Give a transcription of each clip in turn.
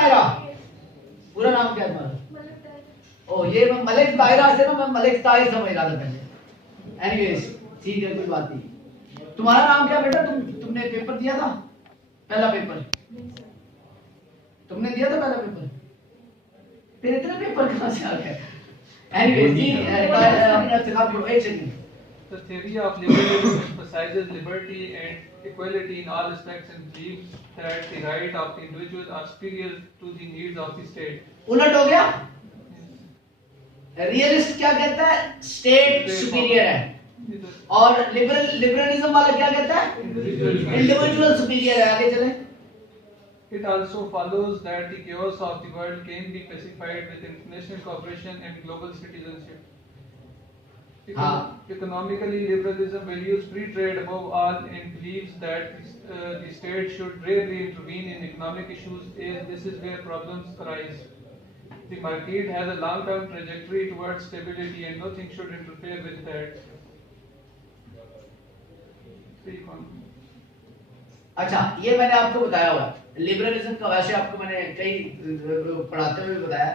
तायरा, पूरा नाम क्या है तुम्हारा? ओ ये मैं मलिक तायरा से ना मैं मलिक ताहिर समझ रहा था पहले। एनीवेज ठीक है, कोई बात नहीं। तुम्हारा नाम क्या बेटा? तुमने पेपर दिया था, पहला पेपर तुमने दिया था, पहला पेपर? फिर इतने पेपर कहां से आ गए? एनीवेज जी अपने सिखा दो एक second. The theory of liberalism emphasizes liberty and equality in all aspects and believes that the rights of the individual are superior to the needs of the state. उलट हो गया। रियलिस्ट क्या कहता है? स्टेट सुपीरियर है। और liberalism वाला क्या कहता है? इंडिविजुअल सुपीरियर है। आगे चलें। It also follows that the chaos of the world can be pacified with international cooperation and global citizenship. Economically, liberalism values free trade above all and believes that the state should rarely intervene in economic issues as this is where problems arise. The market has a long-term trajectory towards stability and nothing should interfere with that. अच्छा, ये मैंने आपको बताया हुआ liberalism का। वैसे आपको मैंने कई पढ़ाते हुए बताया।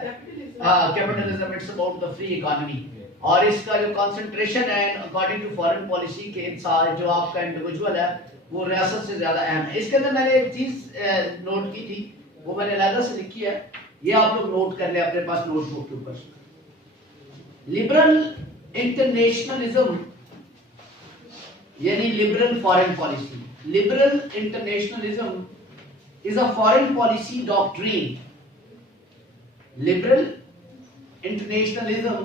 Capitalism it's about the free economy, और इसका जो कंसंट्रेशन है अकॉर्डिंग टू फॉरेन पॉलिसी के अनुसार जो आपका इंडिविजुअल है वो रियासत से ज्यादा अहम है। इसके अंदर मैंने एक चीज नोट की थी, वो मैंने अलग से लिखी है, ये आप लोग नोट कर ले अपने पास नोटबुक के ऊपर। लिबरल इंटरनेशनलिज्म यानी liberal foreign policy. Liberal internationalism is a foreign policy doctrine. Liberal internationalism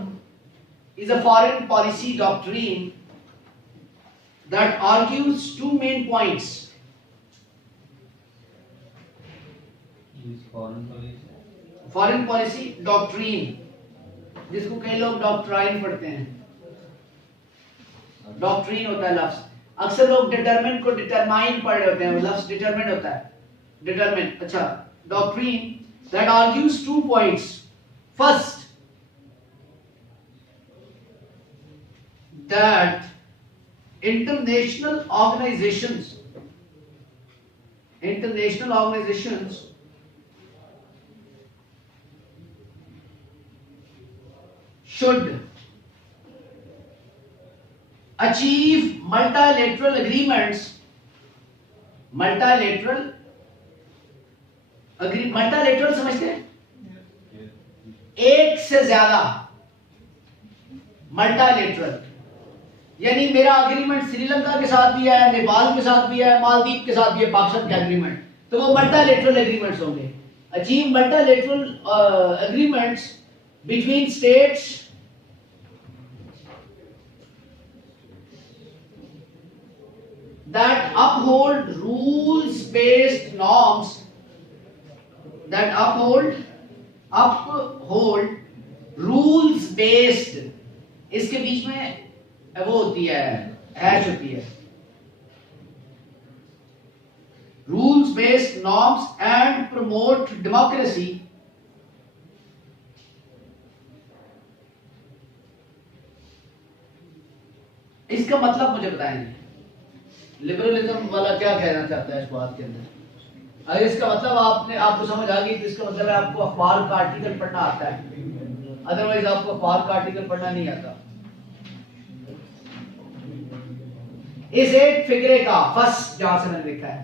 is a foreign policy doctrine that argues two main points. Foreign policy doctrine, जिसको कई लोग डॉक्ट्राइन पढ़ते हैं। डॉक्ट्रीन होता है लफ्ज, अक्सर लोग डिटरमिन को डिटरमाइन पढ़ रहे होते हैं, लफ्ज डिटरमिन होता है डिटरमिन। अच्छा, doctrine that argues 2 points. First, that international organizations should achieve multilateral agreements. Multilateral समझते हैं? एक से ज्यादा मल्टीलेटरल, यानी मेरा अग्रीमेंट श्रीलंका के साथ भी है, नेपाल के साथ भी है, मालदीव के साथ भी है, पाकिस्तान का एग्रीमेंट, तो वो मल्टीलेटरल एग्रीमेंट्स होंगे। Achieve multilateral agreements between states that uphold rules-based norms, that uphold rules-based, इसके बीच में वो होती है, हैश होती है, rules-based norms and promote democracy. इसका मतलब मुझे बताएंगे लिबरलिज्म वाला क्या कहना चाहता है इस बात के अंदर? अगर इसका मतलब आपको समझ आ गई तो इसका मतलब है आपको अखबार का आर्टिकल पढ़ना आता है, अदरवाइज आपको अखबार का आर्टिकल पढ़ना नहीं आता। इस एक फिक्रे का फर्स्ट जहां से मैंने लिखा है,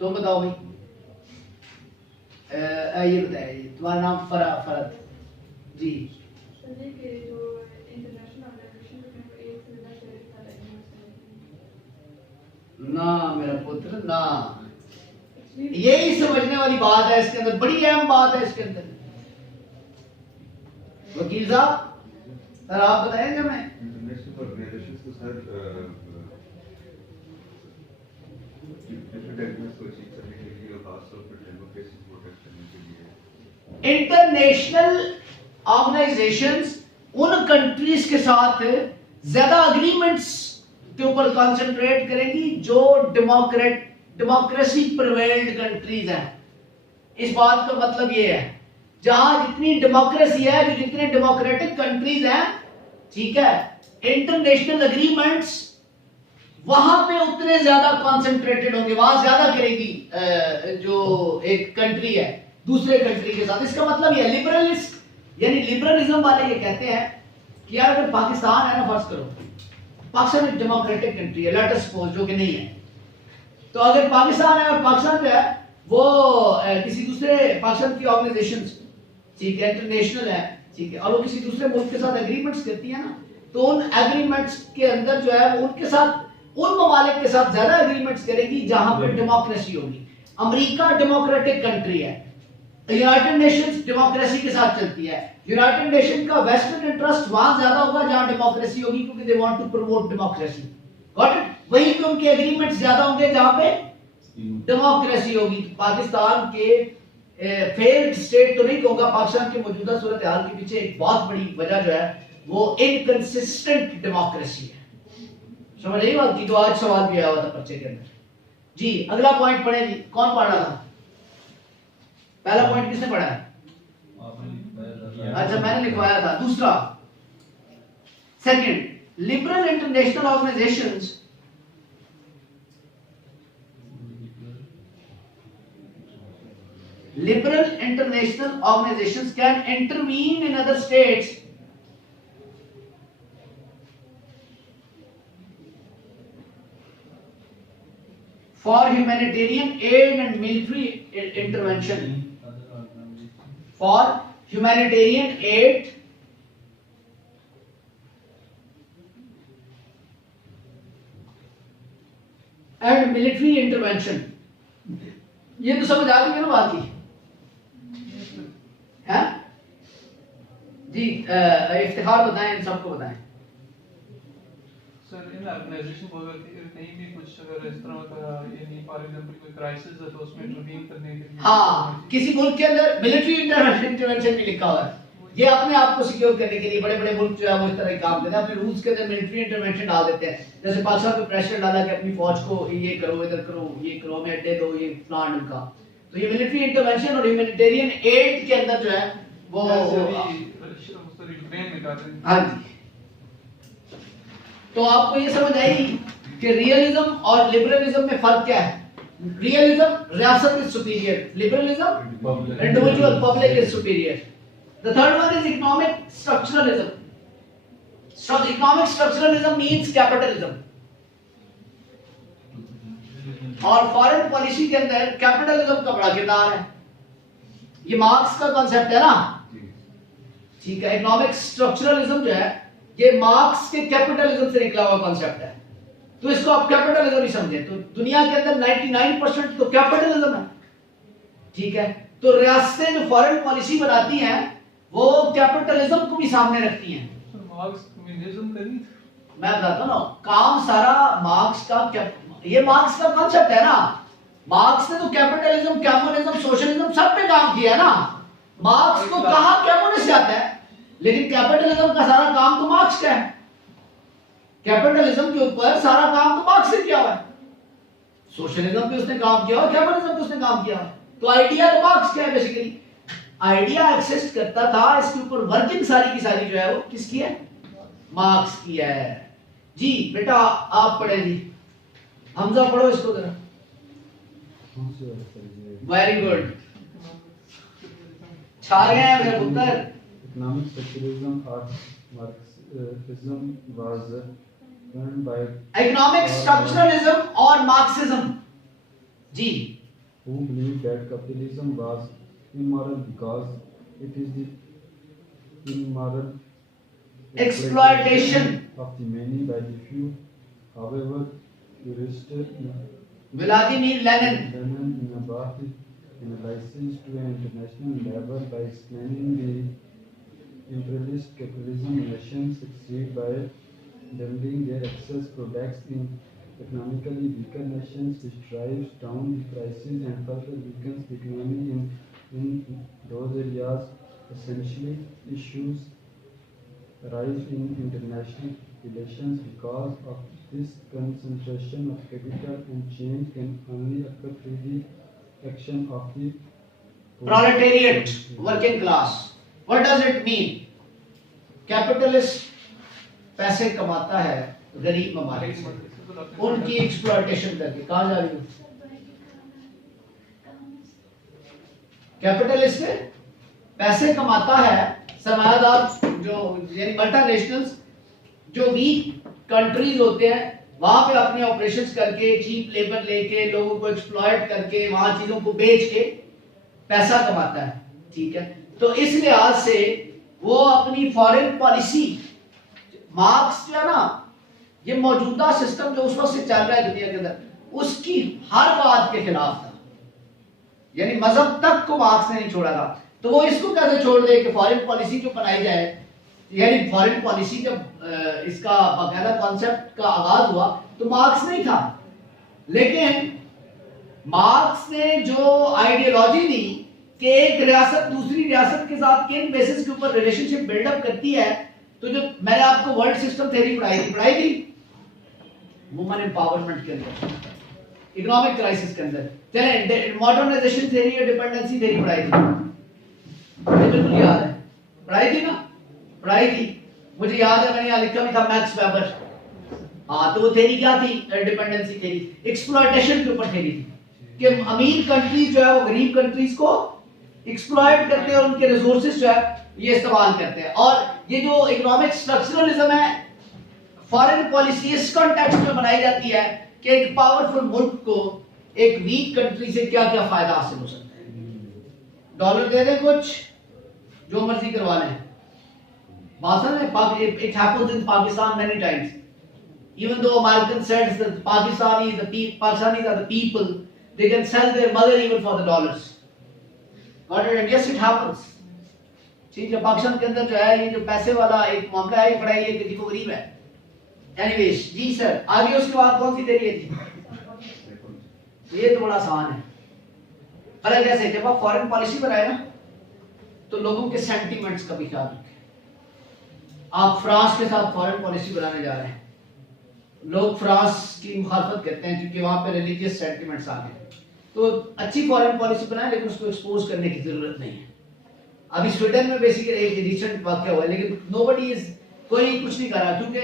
तुम बताओ भाई, ये बताइए तुम्हारा नाम फरत जी। ना मेरा पुत्र ना, यही समझने वाली बात है इसके अंदर, बड़ी अहम बात है इसके अंदर। वकील साहब सर आप बताएंगे हमें? इंटरनेशनल ऑर्गेनाइजेशंस उन कंट्रीज के साथ ज्यादा एग्रीमेंट्स के ऊपर कंसंट्रेट करेंगी जो डेमोक्रेसी प्रिवेल्ड कंट्रीज हैं। इस बात का मतलब ये है जहां जितनी डेमोक्रेसी है, जो जितने डेमोक्रेटिक कंट्रीज हैं, ठीक है, इंटरनेशनल एग्रीमेंट्स वहां पे उतने ज्यादा कॉन्सेंट्रेटेड होंगे, वहां ज्यादा करेगी जो एक कंट्री है दूसरे कंट्री के साथ। इसका मतलब ये लिबरलिस्ट यानी लिबरलिज्म वाले ये कहते हैं कि यार अगर पाकिस्तान है ना, फर्ज करो पाकिस्तान एक डेमोक्रेटिक कंट्री है, लेट अस सपोज, जो कि नहीं है, तो अगर पाकिस्तान है और पाकिस्तान जो है वो किसी दूसरे पाकिस्तान की ऑर्गेनाइजेशन ठीक है इंटरनेशनल है ठीक है, और वो किसी दूसरे मुल्क के साथ एग्रीमेंट्स करती है ना, तो उन एग्रीमेंट्स के अंदर जो है वो उनके साथ उन ममालिक के साथ ज्यादा एग्रीमेंट्स करेगी जहां पे डेमोक्रेसी होगी। अमेरिका डेमोक्रेटिक कंट्री है, यूनाइटेड नेशंस डेमोक्रेसी के साथ चलती है, यूनाइटेड नेशन का वेस्टर्न इंटरेस्ट वहां ज्यादा होगा जहां डेमोक्रेसी होगी, क्योंकि they want to promote democracy. Got it? वहीं पे उनके एग्रीमेंट्स ज्यादा होंगे जहां पे डेमोक्रेसी होगी। पाकिस्तान के फेल्ड स्टेट तो नहीं कहूंगा, पाकिस्तान के मौजूदा सूरत हाल के पीछे एक बहुत बड़ी वजह जो है वो इनकंसिस्टेंट डेमोक्रेसी है। समझ रही बात की? तो आज सवाल भी आया हुआ था पर्चे के अंदर। जी अगला पॉइंट पढ़े जी, कौन पढ़ रहा था? पहला पॉइंट किसने पढ़ा है? अच्छा मैंने लिखवाया था। दूसरा, second, liberal international organisations liberal international organizations can intervene in other states for humanitarian aid and military intervention. For humanitarian aid and military intervention. ये तो समझ आ गई ना बात की? है जी, इफ्तिखार बताएं, इन सबको बताएं। सर इन ऑर्गेनाइजेशन को अगर कहीं भी कुछ अगर इस तरह का यानी फॉर एग्जांपल कोई क्राइसिस है तो उसमें इंटरवीन करने के लिए, हाँ, किसी मुल्क के अंदर मिलिट्री इंटरवेंशन भी लिखा हुआ है। ये अपने आप को सिक्योर करने के लिए बड़े बड़े मुल्क जो है वो इस तरह के काम करते हैं, अपने रूल्स के अंदर मिलिट्री इंटरवेंशन डाल देते हैं। जैसे पाकिस्तान पे प्रेशर डाला कि अपनी फौज को ये करो, इधर करो, ये करो, हमें अड्डे दो, ये प्लान उनका। तो ये मिलिट्री इंटरवेंशन और ह्यूमैनिटेरियन एड के अंदर जो है वो हाँ जी। तो आपको ये समझ आई कि रियलिज्म और लिबरलिज्म में फर्क क्या है? रियलिज्म रियासत is superior, liberalism individual public is superior. The third one is economic structuralism. So economic structuralism means capitalism. और फॉरेन पॉलिसी के अंदर कैपिटलिज्म का बड़ा किरदार है। ये मार्क्स का कॉन्सेप्ट है ना, ठीक है। इकोनॉमिक स्ट्रक्चरलिज्म जो है ये मार्क्स के कैपिटलिज्म से निकला हुआ कॉन्सेप्ट है, तो इसको आप कैपिटलिज्म ही समझे। तो दुनिया के अंदर 99% तो कैपिटलिज्म है, ठीक है। तो रियासतें जो फॉरेन पॉलिसी बनाती हैं वो कैपिटलिज्म को भी सामने रखती हैं। मार्क्स कम्युनिज्म का नहीं, मैं बताता हूं ना, काम सारा मार्क्स का, ये मार्क्स का कॉन्सेप्ट है ना। मार्क्स ने तो कैपिटलिज्म, कम्युनिज्म, सोशलिज्म सब पे काम किया है ना। मार्क्स को कहा कम्युनिस्ट आता है, लेकिन कैपिटलिज्म का सारा काम तो मार्क्स का है। कैपिटलिज्म के ऊपर सारा काम तो मार्क्स ने किया हुआ है। सोशलिज्म पे उसने काम किया और कम्युनिज्म पे उसने काम किया। तो आइडिया तो मार्क्स का है बेसिकली। आइडिया एक्सिस्ट करता था, इसके ऊपर वर्किंग सारी की सारी जो है वो किसकी है? मार्क्स की है। जी बेटा आप पढ़े जी, हमजा पढ़ो इसको जरा। वेरी गुड, छा गए हैं मेरे पुत्र। Economic structuralism or Marxism was learned by economic structuralism और मार्क्सिज्म जी, who believed that capitalism was immoral because it is the immoral exploitation of the many by the few. However, jurist Vladimir Lenin Lenin brought analysis to an international level by explaining the imperialist capitalism. Nations succeed by dumping their excess products in economically weaker nations, which drives down the prices and further weakens the economy in those areas. Essentially, issues arise in international relations because of this concentration of capital, and change can only occur through the action of the proletariat, working class. What does it mean? Capitalist पैसे कमाता है गरीब ममालिक से, उनकी exploitation करके। कहाँ जा रही हो? कैपिटलिस्ट पैसे कमाता है, सरमायादार जो मल्टीनेशनल्स जो वीक कंट्रीज होते हैं वहां पे अपने ऑपरेशंस करके चीप लेबर लेके लोगों को एक्सप्लॉयट करके वहां चीजों को बेच के पैसा कमाता है। ठीक है, तो इस लिहाज से वो अपनी फॉरेन पॉलिसी, मार्क्स जो है ना, ये मौजूदा सिस्टम जो उस वक्त से चल रहा है दुनिया के अंदर, उसकी हर बात के खिलाफ था। यानी मजहब तक को मार्क्स ने नहीं छोड़ा था, तो वो इसको कैसे छोड़ दे कि फॉरेन पॉलिसी जो बनाई जाए। यानी फॉरेन पॉलिसी जब इसका बाकायदा कॉन्सेप्ट का आगाज हुआ तो मार्क्स नहीं था, लेकिन मार्क्स ने जो आइडियोलॉजी दी कि एक रियासत दूसरी रियासत के साथ किन बेसिस के ऊपर रिलेशनशिप बिल्डअप करती है, तो जो मैंने आपको वर्ल्ड सिस्टम थ्योरी पढ़ाई थी वुमेन एम्पावरमेंट के अंदर, इकोनॉमिक क्राइसिस के अंदर, चले मॉडर्नाइजेशन थ्योरी या डिपेंडेंसी थ्योरी पढ़ाई थी, मुझे बिल्कुल याद है, पढ़ाई थी ना, पढ़ाई थी, मुझे याद है मैंने यहाँ लिखा भी था मैक्स वेबर। हाँ, तो वो थ्योरी क्या थी? डिपेंडेंसी थ्योरी, एक्सप्लॉयटेशन के ऊपर थ्योरी थी कि अमीर कंट्रीज जो है वो गरीब कंट्रीज को एक्सप्लॉयट करते हैं और उनके रिसोर्सेज जो है ये इस्तेमाल करते हैं। और ये जो इकोनॉमिक स्ट्रक्चरलिज्म है, फॉरेन पॉलिसी इस कॉन्टेक्स्ट में बनाई जाती है कि एक पावरफुल मुल्क को एक वीक कंट्री से क्या क्या फायदा हासिल हो सकता है। डॉलर दे दें कुछ, जो मर्जी करवा लें। It happens in Pakistan many times. Even though Americans said that Pakistanis are the people, they can sell their mother even for the dollars. Got it? And yes, it happens. ठीक है, पाकिस्तान के अंदर जो है ये जो पैसे वाला एक मामला है, पढ़ाई है किसी को गरीब है। Anyways, जी सर, आगे उसके बाद कौन सी देरी थी? ये तो बड़ा आसान है। अलग कैसे? जब आप फॉरेन पॉलिसी बनाए ना, तो लोगों के सेंटीमेंट्स का भी ख्याल रखें। आप फ्रांस के साथ फॉरेन पॉलिसी बनाने जा रहे हैं, लोग फ्रांस की मुखालफत करते हैं क्योंकि वहां पे रिलीजियस सेंटीमेंट्स आ गए, तो अच्छी फॉरेन पॉलिसी बनाएं लेकिन उसको एक्सपोज करने की जरूरत नहीं है। अभी स्वीडन में बेसिकली एक रिसेंट वाकया हुआ है, लेकिन नोबडी इज, कोई कुछ नहीं कर रहा, क्योंकि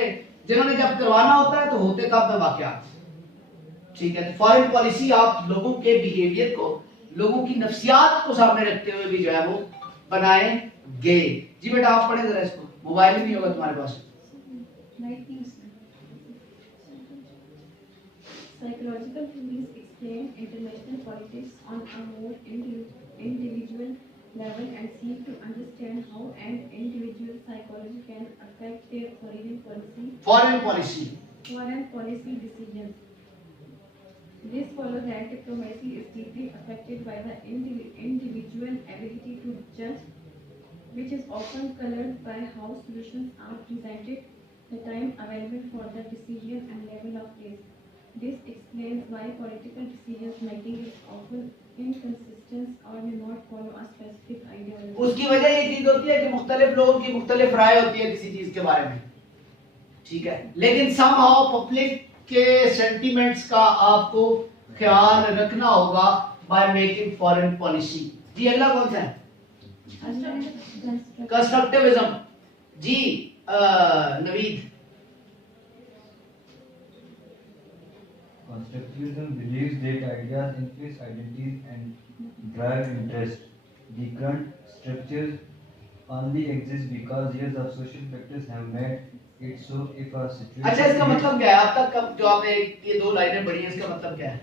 जिन्होंने जब करवाना होता है तो होते कब है वाकया। ठीक है, फॉरेन पॉलिसी आप लोगों के बिहेवियर को, लोगों की नफ्सियात को सामने रखते हुए भी जो है वो बनाएंगे। जी बेटा आप पढ़े जरा इसको, मोबाइल भी नहीं होगा तुम्हारे पास। Psychological theories explain international politics on a more individual level and seek to understand how an individual psychology can affect their foreign policy decisions. This follows that diplomacy is deeply affected by the individual ability to judge, which is often colored by how solutions are presented, the time available for the decision, and level of risk. This explains why political decisions making is often inconsistent or may not follow a specific ideology. उसकी वजह ये चीज होती है कि मुख्तलिफ लोगों की मुख्तलिफ राय होती है किसी चीज के बारे में। ठीक है, लेकिन somehow पब्लिक के सेंटीमेंट्स का आपको ख्याल रखना होगा by making foreign policy। जी अगला कौन सा है? Constructivism. Ji Naveed. Constructivism believes that ideas influence identities and drive interest. The current structures only exist because years of social factors have made it so. If a situation अच्छा, इसका मतलब क्या है? अब तक जो आपने ये दो लाइनें पढ़ी हैं, इसका मतलब क्या है?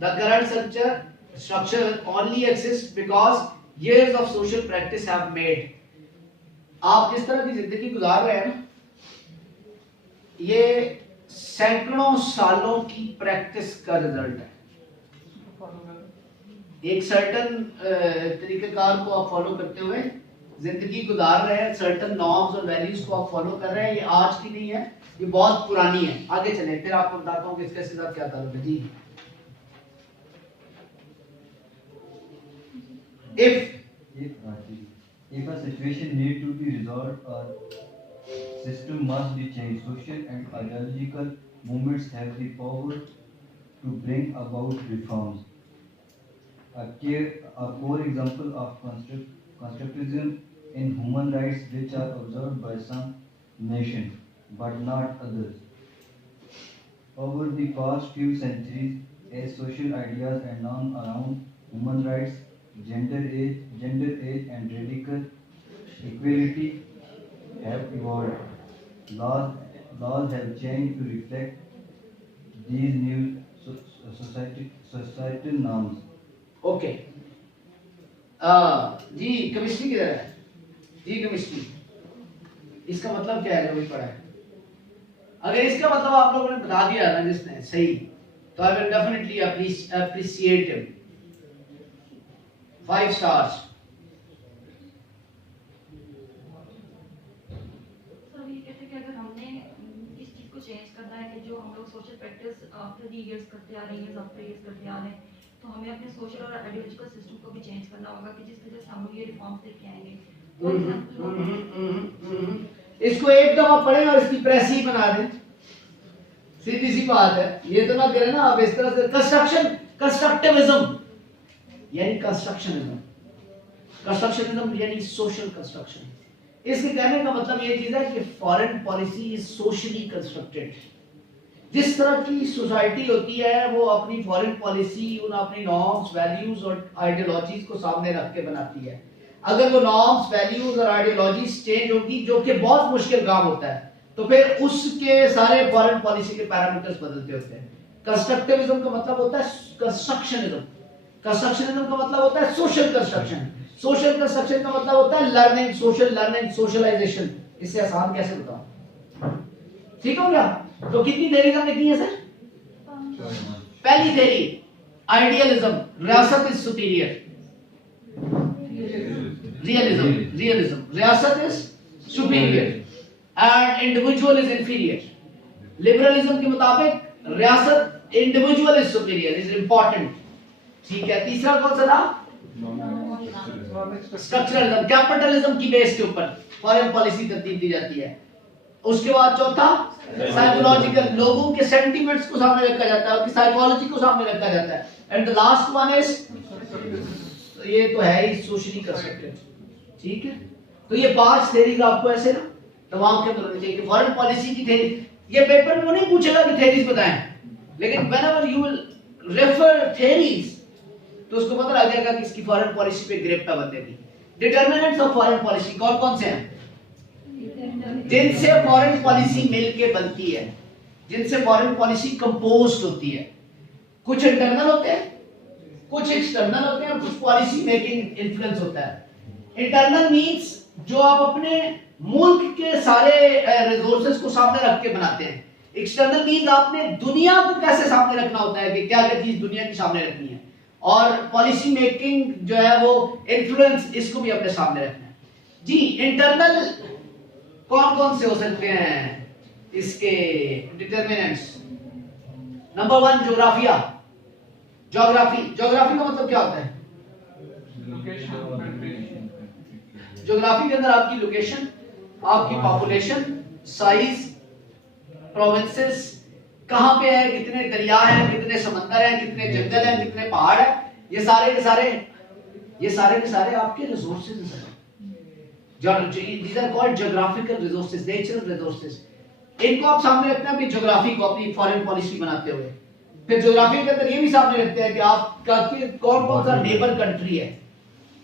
The current structure only exists because years of social practice have made. आप जिस तरह की जिंदगी गुजार रहे हैं ना, ये सैकड़ों सालों की प्रैक्टिस का रिजल्ट है। एक सर्टन तरीकेकार को आप फॉलो करते हुए जिंदगी गुजार रहे हैं, सर्टन नॉर्म्स और वैल्यूज को आप फॉलो कर रहे हैं। ये आज की नहीं है, ये बहुत पुरानी है। आगे चलें, फिर आपको बताता हूँ कि इसके साथ क्या ताल्लुक है। जी If a situation needs to be resolved, a system must be changed. Social and ideological movements have the power to bring about reforms. A core example of constructivism in human rights which are observed by some nations but not others. Over the past few centuries, as social ideas and norms around human rights, gender age and radical equality have evolved. Laws have changed to reflect these new societal norms. Okay जी chemistry किधर है जी chemistry इसका मतलब क्या है जो भी पढ़ा है अगर इसका मतलब आप लोगों ने बता दिया ना जिसने सही तो I will definitely appreciate him 5 stars sir ये कहते हैं कि अगर हमने इस चीज को चेंज करना है कि जो हम लोग social practice after the years करते आ रहे हैं आफ्टर इयर्स करते आ रहे हैं तो हमें अपने सोशल और आइडियोलॉजिकल सिस्टम को भी चेंज करना होगा कि जिस तरह से हम लोग ये रिफॉर्म्स लेके आएंगे इसको एक दफा पढ़ें और इसकी प्रेस ही बना दें सीधी सी बात है ये तो ना करें ना आप इस तरह से कंस्ट्रक्टिविज्म यानी कंस्ट्रक्शनिज्म यानी सोशल कंस्ट्रक्शन इसके कहने का मतलब ये चीज है कि foreign policy is socially constructed जिस तरह की सोसाइटी होती है वो अपनी फॉरेन पॉलिसी उन अपनी नॉर्म्स वैल्यूज और आइडियोलॉजीज को सामने रख के बनाती है अगर वो नॉर्म्स वैल्यूज और आइडियोलॉजीज चेंज होगी जो कि बहुत मुश्किल काम होता है तो फिर उसके सारे फॉरेन पॉलिसी के पैरामीटर्स बदलते होते हैं कंस्ट्रक्टिविज्म का मतलब होता है कंस्ट्रक्शनिज्म का मतलब होता है सोशल कंस्ट्रक्शन का मतलब होता है लर्निंग सोशलाइजेशन इससे आसान कैसे बताऊं ठीक हो गया तो कितनी थ्योरीज हमने की है सर पहली थ्योरी आइडियलिज्म रियासत इज सुपीरियर रियलिज्म रियासत is superior and individual is inferior liberalism के मुताबिक रियासत individual is superior is important ठीक है तीसरा कौन सा था स्ट्रक्चरलिज्म कैपिटलिज्म की बेस के ऊपर फॉरेन पॉलिसी तरतीब दी जाती है उसके बाद चौथा साइकोलॉजिकल लोगों के सेंटिमेंट्स को सामने रखा जाता है उनकी साइकोलॉजी को सामने रखा जाता है and the last one is ये तो है ही सोशली कंस्ट्रक्टेड ठीक है तो ये 5 थ्योरीज आपको ऐसे ना दिमाग के अंदर होनी चाहिए कि फॉरेन पॉलिसी की थ्योरी ये पेपर में वो नहीं पूछेगा कि थ्योरीज बताएं लेकिन whenever you will refer theories तो उसको पता लग जाएगा कि इसकी फॉरेन पॉलिसी पे ग्रिप है बंदे की डिटरमिनेंट्स ऑफ फॉरेन पॉलिसी कौन कौन से हैं जिनसे फॉरेन पॉलिसी मिलके बनती है जिनसे फॉरेन पॉलिसी कंपोज्ड होती है कुछ इंटरनल होते हैं कुछ एक्सटर्नल होते हैं कुछ पॉलिसी मेकिंग इन्फ्लुएंस होता है इंटरनल मींस जो आप अपने मुल्क के सारे रिसोर्सेज को सामने रख के बनाते हैं एक्सटर्नल मींस आपने दुनिया को कैसे सामने रखना होता है कि क्या क्या चीज दुनिया की सामने रखनी है और पॉलिसी मेकिंग जो है वो इन्फ्लुएंस इसको भी अपने सामने रखना है जी इंटरनल कौन कौन से हो सकते हैं इसके डिटरमिनेंट्स नंबर 1 ज्योग्राफी का मतलब क्या होता है ज्योग्राफी के अंदर आपकी लोकेशन आपकी पॉपुलेशन साइज प्रोविंसेस कहां पे है कितने दरिया हैं कितने समंदर हैं कितने जंगल हैं कितने पहाड़ हैं ये सारे के सारे आपके रिसोर्सेज हैं these are called geographical resources natural resources इनको आप सामने रखते हैं अपनी ज्योग्राफी को अपनी फॉरेन पॉलिसी बनाते हुए फिर ज्योग्राफी के अंदर ये भी सामने रखते हैं कि आपका कौन कौन सा नेबर कंट्री है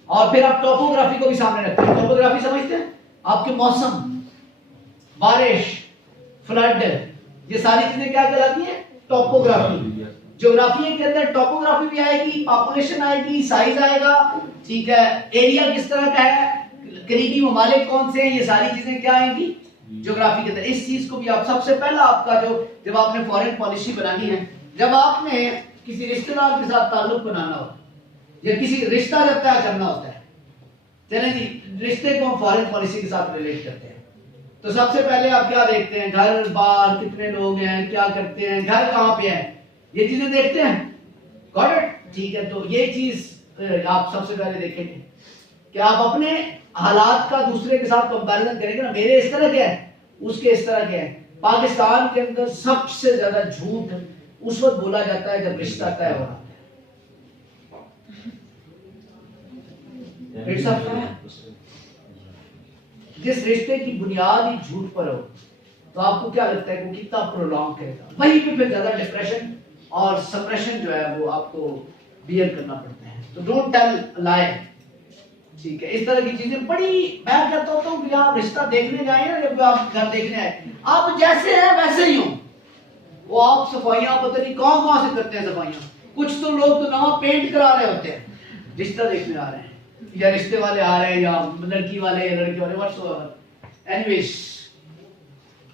और फिर आप टोपोग्राफी को भी सामने रखते हैं टोपोग्राफी समझते हैं आपके मौसम बारिश फ्लड ये सारी चीजें क्या कहलाती हैं टोपोग्राफी ज्योग्राफी के अंदर टोपोग्राफी भी आएगी पॉपुलेशन आएगी साइज आएगा ठीक है एरिया किस तरह का है करीबी ममालिक कौन से हैं ये सारी चीजें क्या आएंगी ज्योग्राफी के अंदर इस चीज को भी आप सबसे पहला आपका जो जब आपने फॉरेन पॉलिसी बनानी है जब आपने किसी रिश्तेदार के साथ ताल्लुक बनाना हो या किसी रिश्ता जब तय करना होता है चलें जी रिश्ते को हम फॉरेन पॉलिसी के साथ रिलेट करते हैं तो सबसे पहले आप क्या देखते हैं घर बार कितने लोग हैं क्या करते हैं घर कहाँ पे है ये चीजें देखते हैं गॉट इट ठीक है तो ये चीज आप सबसे पहले देखेंगे कि आप अपने हालात का दूसरे के साथ कंपैरिजन करेंगे ना मेरे इस तरह के है उसके इस तरह के है पाकिस्तान के अंदर सबसे ज्यादा झूठ उस वक्त बोला जाता है जब रिश्ता तय हो रहा है इट्स अ फैक्ट। जिस रिश्ते की बुनियाद ही झूठ पर हो तो आपको क्या लगता है कि वो कितना प्रोलॉन्ग करेगा? वहीं पे फिर ज्यादा डिप्रेशन और सप्रेशन जो है वो आपको बियर करना पड़ता है। तो डोंट टेल लाई, ठीक है? इस तरह की चीजें बड़ी, मैं कहता हूँ कि आप रिश्ता देखने जाए ना, जब आप घर देखने आए, आप जैसे हैं वैसे ही हो। वो आप सफाइयां पता नहीं कहां से करते हैं सफाइयां, कुछ तो लोग तो नवा पेंट करा रहे होते हैं रिश्ता देखने आ रहे हैं, या रिश्ते वाले आ रहे हैं, या लड़की वाले या लड़के वाले, व्हाट्सएवर। एनीवेज,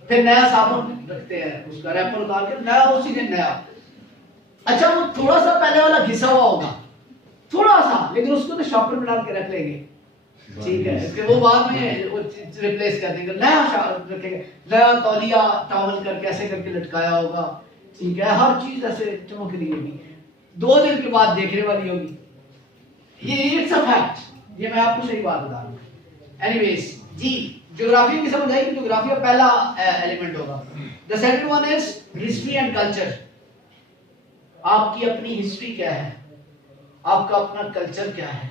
फिर नया साबुन रखते हैं, उसका रैपर उतार के नया, उसी दिन नया। अच्छा, वो थोड़ा सा पहले वाला घिसा हुआ होगा, थोड़ा सा, लेकिन उसको तो शॉपर में डाल के रख लेंगे, ठीक है? इसके वो बाद में वो रिप्लेस कर देंगे, नया रखेंगे, नया तौलिया टॉवल करके ऐसे करके लटकाया होगा, ठीक है? हर चीज ऐसे चमक रही होगी, 2 दिन के बाद देखने वाली होगी। ये इट्स अ फैक्ट, ये मैं आपको सही बात बता रहा हूँ। एनीवेज जी, ज्योग्राफी की समझ आई कि ज्योग्राफी का पहला एलिमेंट होगा। The second one is history and culture. आपकी अपनी हिस्ट्री क्या है, आपका अपना कल्चर क्या है,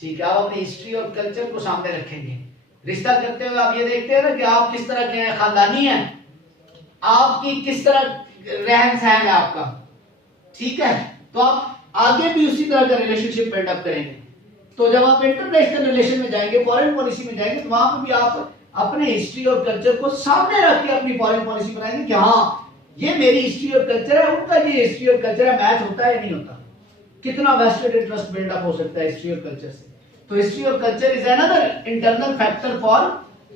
ठीक है? आप अपनी हिस्ट्री और कल्चर को सामने रखेंगे। रिश्ता करते हुए आप ये देखते हैं ना कि आप किस तरह के हैं, खानदानी हैं, आपकी किस तरह रहन सहन है आपका, ठीक है? तो आप आगे भी उसी तरह का रिलेशनशिप बिल्डअप करेंगे। तो जब आप इंटरनेशनल रिलेशन में जाएंगे, फॉरेन पॉलिसी में जाएंगे, तो वहां पर भी आप अपने हिस्ट्री और कल्चर को सामने रख के अपनी फॉरेन पॉलिसी बनाएंगे कि हाँ, ये मेरी हिस्ट्री और कल्चर है, उनका ये हिस्ट्री और कल्चर है, मैच होता है या नहीं होता? कितना वेस्टेड इंटरेस्ट बिल्डअप हो सकता है हिस्ट्री और कल्चर से? तो हिस्ट्री और culture is another internal factor for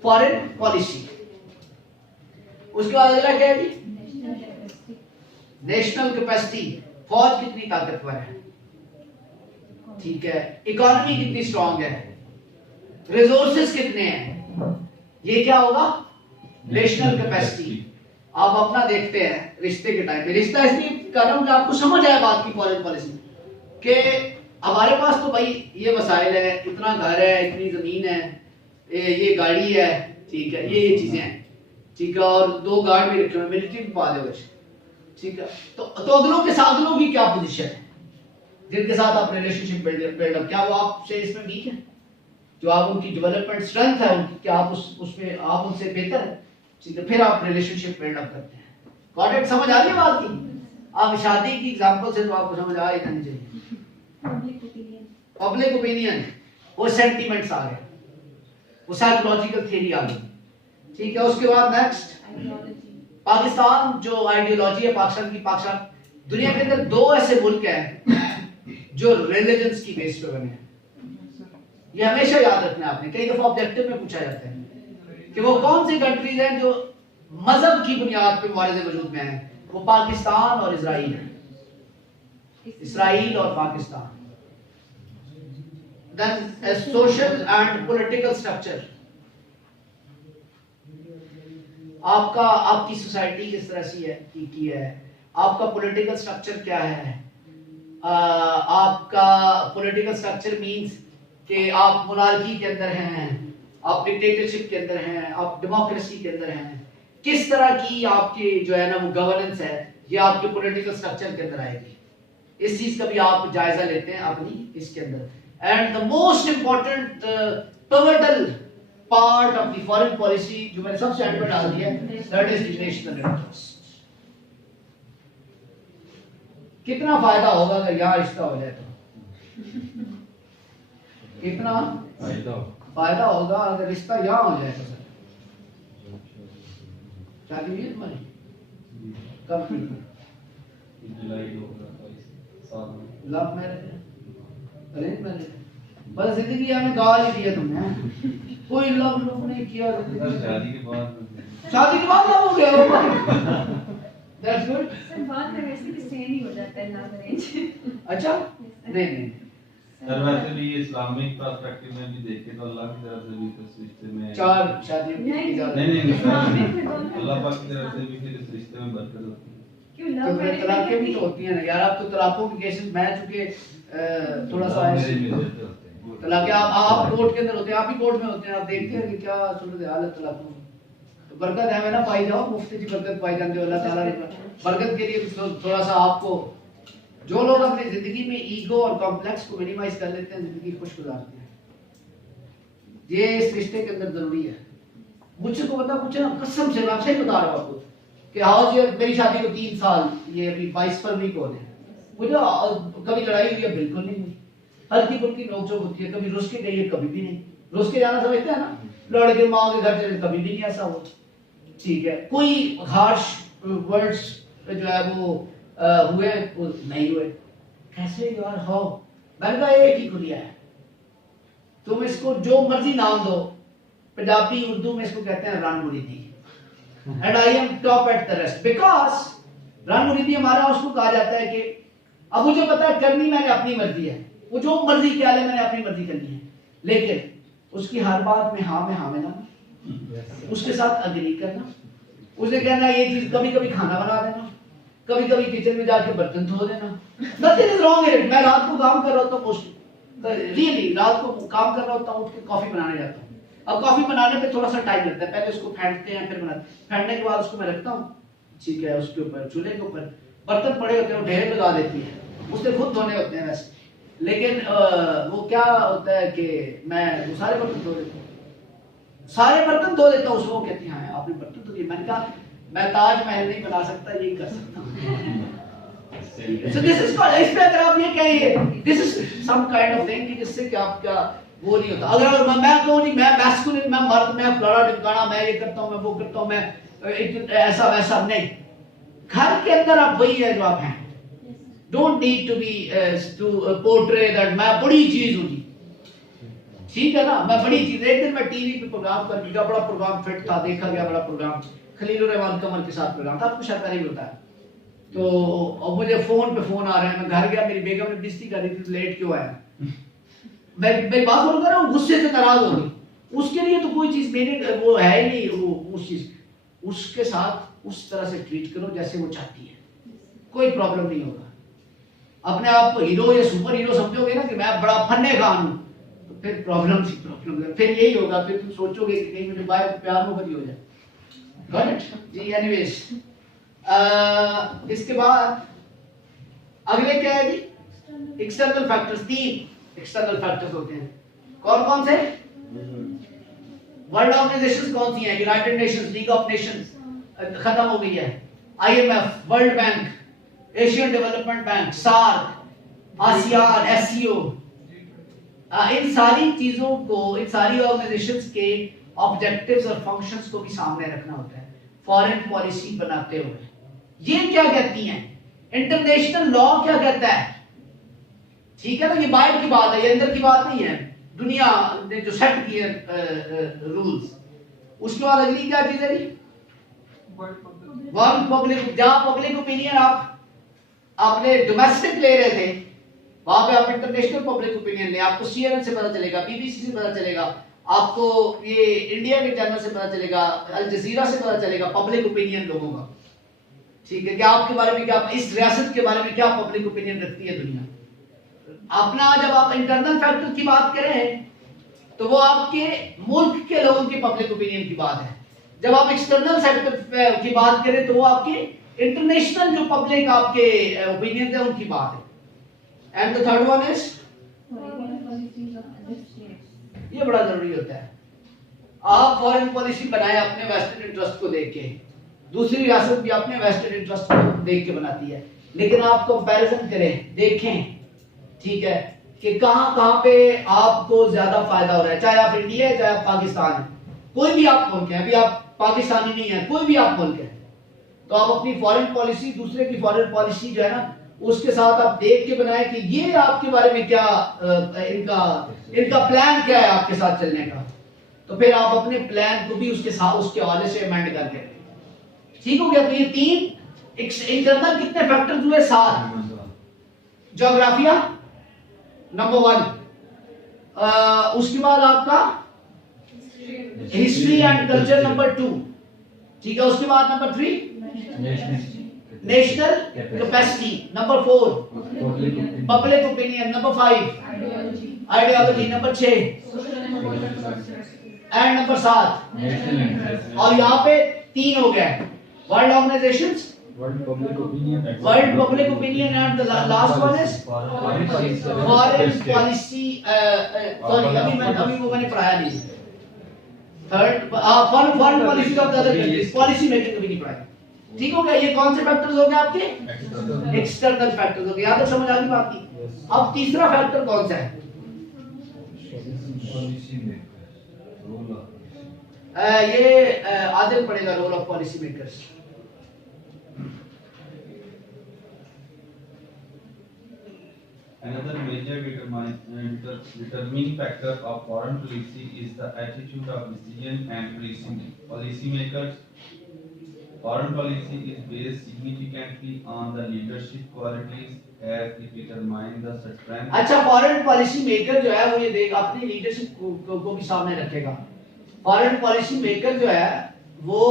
foreign policy. उसके बाद अगला क्या है जी? National capacity. फौज कितनी ताकतवर है, ठीक है? इकोनॉमी कितनी स्ट्रांग है, रिसोर्सेज कितने हैं, ये क्या होगा? National capacity. आप अपना देखते हैं रिश्ते के टाइम पे, रिश्ता इसलिए कर रहा हूं कि आपको समझ आए बात की फॉरेन पॉलिसी कि हमारे पास तो भाई ये वसाइल है, इतना घर है, इतनी जमीन है, ये गाड़ी है, ठीक है, ये चीजें हैं, ठीक है, और 2 गार्ड भी रखे हुए, मिलिट्री भी पा दे, ठीक है? तो अगलों के साथ लोगों की क्या पोजीशन है, जिनके साथ आप रिलेशनशिप बिल्डअप, क्या वो आपसे इसमें वीक है? जो आप उनकी डेवलपमेंट स्ट्रेंथ है उनकी, क्या आप उसमें आप उनसे बेहतर है, ठीक है? फिर आप रिलेशनशिप बिल्डअप करते हैं। Got it? समझ आ रही है बात की? आप शादी की एग्जांपल से तो आपको समझ आ ही जानी चाहिए। पब्लिक ओपिनियन, वो सेंटिमेंट्स आ गए, वो साइकोलॉजिकल थ्योरी आ गई, ठीक है? उसके बाद नेक्स्ट पाकिस्तान, जो आइडियोलॉजी है पाकिस्तान की, पाकिस्तान दुनिया के अंदर 2 ऐसे मुल्क हैं जो रिलीजन्स की बेस पे बने हैं। ये हमेशा याद रखना है आपने, कई दफा ऑब्जेक्टिव में पूछा जाता है कि वो कौन सी कंट्रीज हैं जो मजहब की बुनियाद पे मुआरजे वजूद में हैं। वो पाकिस्तान और इजराइल है, इजराइल और Pakistan. Then social and political structure, आपकी सोसाइटी किस तरह से है की है, आपका पॉलिटिकल स्ट्रक्चर क्या है? आपका पॉलिटिकल स्ट्रक्चर मींस कि आप मोनार्की के अंदर हैं, आप डिक्टेटरशिप के अंदर हैं, आप डेमोक्रेसी के अंदर हैं, किस तरह की आपकी जो है ना वो गवर्नेंस है, ये आपके पॉलिटिकल स्ट्रक्चर के अंदर आएगी। इस चीज का भी आप जायजा लेते हैं अपनी इसके अंदर। And the most important pivotal part of the foreign policy जो मैंने सबसे एंड में डाल दिया, that is the national interest. कितना फायदा होगा अगर यहाँ रिश्ता हो जाए तो? कितना फायदा होगा अगर रिश्ता यहाँ हो जाए तो? सर शादी हुई तुम्हारी कब की? Love marriage, arrange marriage? बस जिंदगी हमें गाल ही दिया तुमने, कोई लव नहीं किया। शादी के बाद लव हो गया। That's good. सर बाद में वैसे भी सेम ही हो जाता है लव अरेंज। अच्छा, नहीं सर वैसे भी इस्लामिक पर्सपेक्टिव में भी देखें तो अल्लाह की तरफ से भी इस रिश्ते में 4 शादियों की इजाजत नहीं अल्लाह पाक की तरफ से भी फिर इस रिश्ते में बरकत होती है। क्यों तो लव फिर तलाकें भी तो होती हैं ना यार। अब तो तलाकों के केसेस मैं चुके थोड़ा सा तलाक आप कोर्ट के अंदर होते हैं, आप भी कोर्ट में होते हैं, आप देखते हैं कि क्या सूरत हाल है तलाकों में। तो बरकत है ना पाई जाओ, मुफ्ती की बरकत पाई जाती है। अल्लाह ताला ने बरकत के लिए थोड़ा सा आपको जो लोग अपनी जिंदगी में ईगो और कॉम्प्लेक्स को मिनिमाइज कर लेते हैं, जिंदगी खुश गुजारते हैं। ये इस रिश्ते के अंदर जरूरी है। मुझसे को बता कुछ ना, कसम से मैं सही बता रहा हूँ आपको कि हाउस ये मेरी शादी को 3 साल, ये अभी 22 फरवरी को है। मुझे कभी लड़ाई हुई है? बिल्कुल नहीं हुई। हल्की फुल्की नोकझोंक होती है, कभी रुस के गई है? कभी भी नहीं। रुस के जाना समझते हैं ना, लड़के माँ के घर चले, कभी भी नहीं ऐसा हुआ। ठीक है, कोई हार्श वर्ड्स जो है वो हुए वो नहीं हुए। कैसे यार हो? मैंने कहा एक ही खुलिया है, तुम इसको जो मर्जी नाम दो, पंजाबी उर्दू में इसको कहते हैं रन मुरीदी, and I am top at the rest because रन मुरीदी हमारा उसको कहा जाता है कि अब मुझे पता है करनी मैंने अपनी मर्जी है, वो जो मर्जी क्या ले मैंने अपनी मर्जी करनी है, लेकिन उसकी हर बात में हाँ मिलाना, उसके साथ अग्री करना, उसने कहना ये चीज, कभी कभी खाना बना देना, कभी कभी किचन में जाके बर्तन धो देना। Nothing is wrong in it. मैं रात को काम कर रहा होता हूँ, रियली रात को काम कर रहा होता हूँ, उठ के कॉफी बनाने जाता हूँ। अब कॉफी बनाने पे थोड़ा सा टाइम लगता है, पहले उसको फेंटते हैं फिर बनाते हैं, फेंटने के बाद उसको मैं रखता हूँ, ठीक है, उसके ऊपर चूल्हे के ऊपर बर्तन पड़े होते हैं, ढेर लगा देती है, उससे खुद धोने होते हैं वैसे, लेकिन वो क्या होता है कि मैं वो सारे बर्तन धो देता हूँ, सारे बर्तन धो देता हूँ। उसको कहती है आपने बर्तन धो दिए? मैंने कहा मैं ताजमहल नहीं बना सकता, यही कर सकता हूँ। So this is called, इस पे अगर आप ये कहिए this is some kind of thing कि जिससे कि आपका वो नहीं होता। अगर मैं कहूँ नहीं मैं मैस्कुलिन, मैं मर्द, मैं फलाना टिमकाना, मैं ये करता हूँ, मैं वो करता हूँ, मैं ऐसा वैसा नहीं। घर के अंदर आप वही है जो आप हैं। Don't need to be to portray that मैं बड़ी चीज हूँ जी, ठीक है ना, मैं बड़ी चीज। एक दिन मैं टीवी पे प्रोग्राम कर गया, बड़ा प्रोग्राम फिट था, देखा गया बड़ा प्रोग्राम, खलीलुर रहमान कमर के साथ प्रोग्राम था, आपको शायद पहले भी बताया। तो अब मुझे फोन पे फोन आ रहे हैं, मैं घर गया, मेरी बेगम ने बेइज्जती कर रही थी, लेट क्यों आया। मैं बात बोल कर रहा हूँ, गुस्से से नाराज हो गई। उसके लिए तो कोई चीज मेरे वो है ही नहीं, वो उस चीज उसके साथ उस तरह से ट्रीट करो जैसे वो चाहती है, कोई प्रॉब्लम नहीं होगा। अपने आप को हीरो या सुपर हीरो समझोगे ना कि मैं बड़ा फन्ने खान हूँ, तो फिर प्रॉब्लम फिर यही होगा, फिर तुम सोचोगे कि कहीं मुझे प्यार में हो जाए। Got it ji. एनीवेज इसके बाद अगले क्या है जी? External factors. 3 एक्सटर्नल फैक्टर्स होते हैं, कौन कौन से? वर्ल्ड ऑर्गेनाइजेशंस कौन सी हैं? United Nations, League of Nations खत्म हो गई है, IMF, World Bank, Asian Development Bank, SAARC, ASEAN, SCO. इन सारी चीजों को, इन सारी ऑर्गेनाइजेशंस के ऑब्जेक्टिव्स और फंक्शंस को भी सामने रखना होता है फॉरेन पॉलिसी बनाते हुए। ये क्या कहती हैं? इंटरनेशनल लॉ क्या कहता है? ठीक है ना, ये बाहर की बात है, ये अंदर की बात नहीं है। दुनिया ने जो सेट किए रूल्स, उसके बाद अगली क्या चीज है जी? वर्ल्ड पब्लिक, जहां पब्लिक ओपिनियन आप अपने डोमेस्टिक ले रहे थे, वहां पे आप इंटरनेशनल पब्लिक ओपिनियन ले। आपको सीएनएन से पता चलेगा, बीबीसी से पता चलेगा, आपको ये इंडिया के चैनल से पता चलेगा, अल जजीरा से पता चलेगा पब्लिक ओपिनियन लोगों का। ठीक है, क्या आपके बारे में, क्या इस रियासत के बारे में क्या पब्लिक ओपिनियन रखती है दुनिया। अपना जब आप इंटरनल फैक्टर की बात करें तो वो आपके मुल्क के लोगों की पब्लिक ओपिनियन की बात है। जब आप एक्सटर्नल फैक्टर की बात करें तो वो आपके इंटरनेशनल जो पब्लिक आपके ओपिनियन है उनकी बात है। And the third one is, ये बड़ा जरूरी होता है, आप फॉरेन पॉलिसी बनाए अपने वेस्टेड इंटरेस्ट को देख के, दूसरी रियासत भी अपने वेस्टेड इंटरेस्ट को देख के बनाती है, लेकिन आप कंपैरिजन करें, देखें, ठीक है, कि कहां पे आपको ज्यादा फायदा हो रहा है। चाहे आप इंडिया है, चाहे आप पाकिस्तान है, कोई भी आप मुल्क है, अभी आप पाकिस्तानी नहीं है, कोई भी आप मुल्क है, तो आप अपनी फॉरेन पॉलिसी, दूसरे की फॉरेन पॉलिसी जो है ना, उसके साथ आप देख के बनाए कि ये आपके बारे में क्या, इनका प्लान क्या है आपके साथ चलने का, तो फिर आप अपने प्लान को भी उसके साथ, उसके हवाले से अमेंड करके, ठीक हो गया। तो ये 3 इंटरनल कितने फैक्टर्स हुए? 7। ज्योग्राफिया नंबर 1, उसके बाद आपका हिस्ट्री एंड कल्चर नंबर 2, ठीक है, उसके बाद number 3 national capacity, number 4 public opinion, number 5 ideology, number 6 and number 7। और यहाँ पे 3 हो गए, world organisations, World public opinion. World public opinion, and the last one is Foreign policy. foreign policy. Sorry, अभी वो मैंने पढ़ाया नहीं. Third, foreign policy of the other countries. Policy making अभी नहीं पढ़ाया. ठीक हो गया? ये कौन से फैक्टर्स हो गए आपके? एक्सटर्नल फैक्टर्स हो गए. यहाँ तक समझ आ गई बात की? अब तीसरा फैक्टर कौन सा है? Policy makers. Role of policy. ये आदिल पड़ेगा, role of policy makers. Another major determining factor of foreign policy is the attitude of decision and policy makers. Foreign policy is based significantly on the leadership qualities as it determines the strength. अच्छा, foreign policy maker जो है वो ये देख अपनी leadership को भी सामने रखेगा. फॉरेन पॉलिसी मेकर जो है वो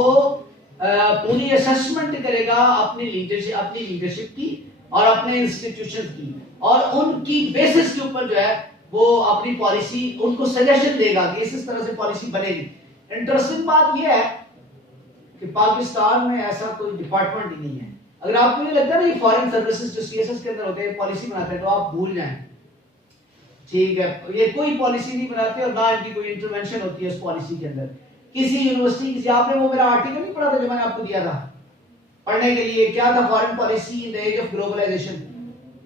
पूरी असेसमेंट करेगा अपनी लीडरशिप की और अपने इंस्टीट्यूशन की, और उनकी बेसिस के ऊपर जो है वो अपनी पॉलिसी उनको सजेशन देगा कि इस तरह से पॉलिसी बनेगी. इंटरेस्टिंग बात ये है कि पाकिस्तान में ऐसा कोई डिपार्टमेंट ही नहीं है. अगर आपको ये लगता है ना कि फॉरेन सर्विसेज जो सीएसएस के अंदर होते हैं पॉलिसी बनाते हैं, तो आप भूल जाएं. ठीक है, ये कोई पॉलिसी नहीं बनाते और ना इनकी कोई इंटरवेंशन होती है उस पॉलिसी के अंदर. किसी यूनिवर्सिटी, किसी आपने वो मेरा आर्टिकल नहीं पढ़ा था जो मैंने आपको दिया था पढ़ने के लिए, क्या था? Foreign policy in the age of globalization.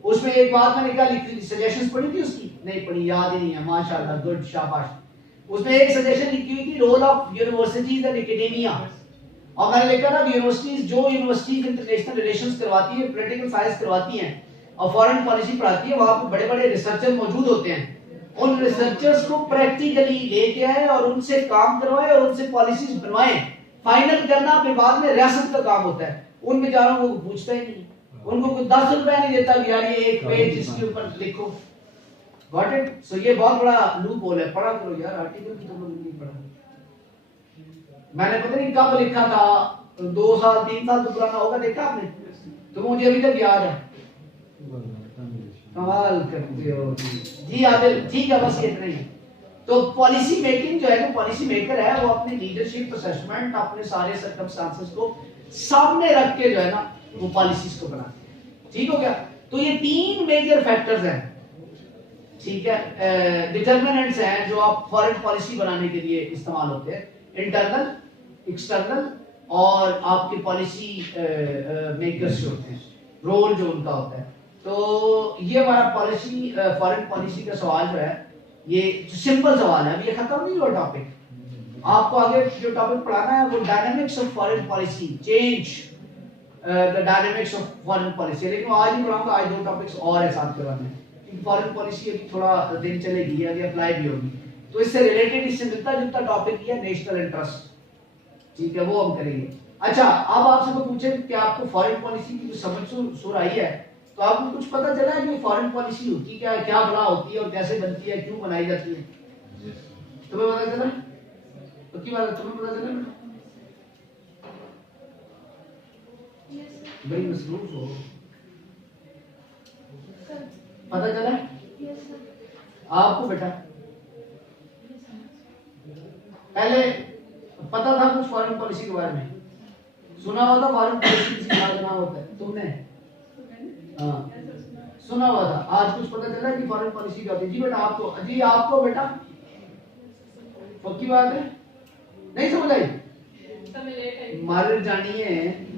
उसमें एक बात मैंने क्या लिखी थी? सजेशंस पढ़ी थी उसकी? नहीं पढ़ी, याद ही नहीं है. माशाल्लाह, गुड, शाबाश. उसमें एक सजेशन लिखी हुई थी, role of universities and academia. और मैंने लिखा था यूनिवर्सिटीज, जो यूनिवर्सिटीज इंटरनेशनल रिलेशंस करवाती है, पॉलिटिकल साइंस करवाती हैं और फॉरेन पॉलिसी पढ़ाती है, वहां पे बड़े बड़े रिसर्चर मौजूद होते हैं. उन रिसर्चर्स को प्रैक्टिकली लेके आए और उनसे काम करवाए और उनसे पॉलिसीज बनवाएं. फाइनल करना फिर बाद में रियासत का काम होता है. उन बेचारों को पूछता ही नहीं, उनको कोई 10 रुपए नहीं देता कि यार ये एक पेज इसके ऊपर लिखो. Got it? सो ये बहुत बड़ा लूप होल है. पढ़ा करो यार, आर्टिकल की तो लोग नहीं पढ़ा. मैंने पता नहीं कब लिखा था, 2 साल 3 साल तो पुराना होगा, देखा आपने? तो मुझे अभी तक याद है. कमाल करते हो जी आदिल. ठीक है, बस इतना ही. तो पॉलिसी मेकिंग जो है, जो पॉलिसी मेकर है वो अपनी लीडरशिप असेसमेंट, अपने सारे सर्कमस्टांसेस को सामने रख के जो है ना वो पॉलिसीज को बनाते हैं. ठीक हो गया? तो ये 3 मेजर फैक्टर्स हैं. ठीक है, डिटरमिनेंट्स हैं जो आप फॉरेन पॉलिसी बनाने के लिए इस्तेमाल होते हैं. इंटरनल, एक्सटर्नल और आपके पॉलिसी मेकर्स जो होते हैं, रोल जो उनका होता है. तो ये हमारा पॉलिसी फॉरेन पॉलिसी का सवाल जो है, ये सिंपल सवाल है. अभी ये खत्म नहीं हुआ टॉपिक. आपको आगे जो टॉपिक पढ़ाना है वो dynamics of foreign policy, change the dynamics of foreign policy. लेकिन आज ही पढ़ाऊंगा. आज 2 टॉपिक्स और है साथ करवाने. फॉरेन पॉलिसी अभी थोड़ा दिन चलेगी, अभी अप्लाई भी होगी. तो इससे रिलेटेड, इससे मिलता जुलता टॉपिक है नेशनल इंटरेस्ट. ठीक है, वो हम करेंगे. अच्छा, अब आपसे मैं पूछे कि आपको फॉरेन पॉलिसी की समझ सुर आई है, तो आपको कुछ पता चला है कि फॉरेन पॉलिसी होती क्या है, क्या बना होती है और कैसे बनती है, क्यों बनाई जाती है? तुम्हें पता चला? पक्की बात है, तुम्हें पता चला? बड़ी मसरूफ हो. पता चला आपको बेटा? पहले पता था कुछ फॉरेन पॉलिसी के बारे में? सुना हुआ था फॉरेन पॉलिसी किसी का नाम होता है? तुमने हाँ सुना हुआ था. आज कुछ पता चला कि फॉरेन पॉलिसी क्या होती है? जी बेटा, आपको? जी आपको बेटा? पक्की बात है, नहीं समझ आई? मर जानी है.